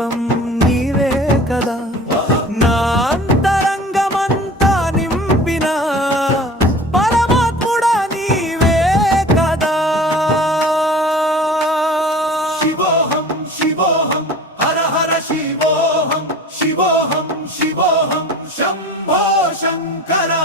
దీపం నీవే కదా. నా అంతరంగమంతా నింపిన పరమాత్ముడా నీవే కదా. శివోహం శివోహం హర హర శివోహం శివోహం శివోహం శంభో శంకరా.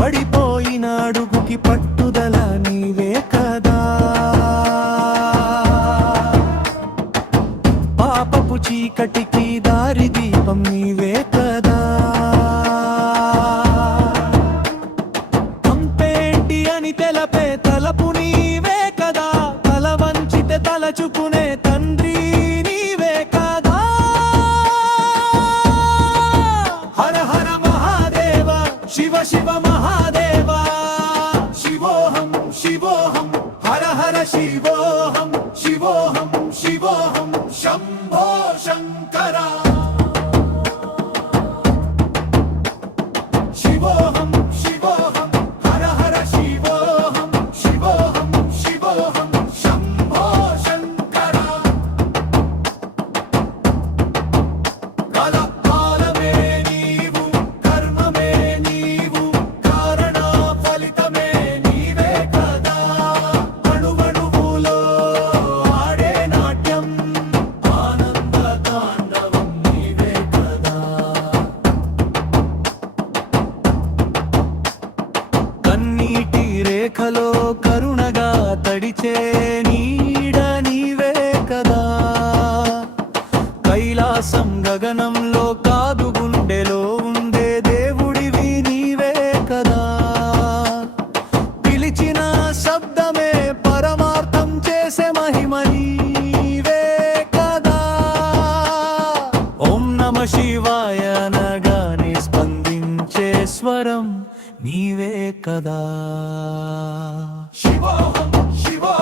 పడిపోయిన అడుగుకి పట్టుదల నీవే కదా. పాపపు చీకటికి దారి దీపం నీవే కదా. అంపేంటి అని తెలపే తలపు నీవే కదా. తల వంచితే తలచుకునే తండ్రి శివ శివ మహాదేవా. శివోహం శివోహం హర హర శివోహం శివోహం శివోహం శంభో రేఖలో కరుణగా తడిచే నీడ నీవే కదా. కైలాసం గగనంలో స్వరం నీవే కదా. శివోహం శివో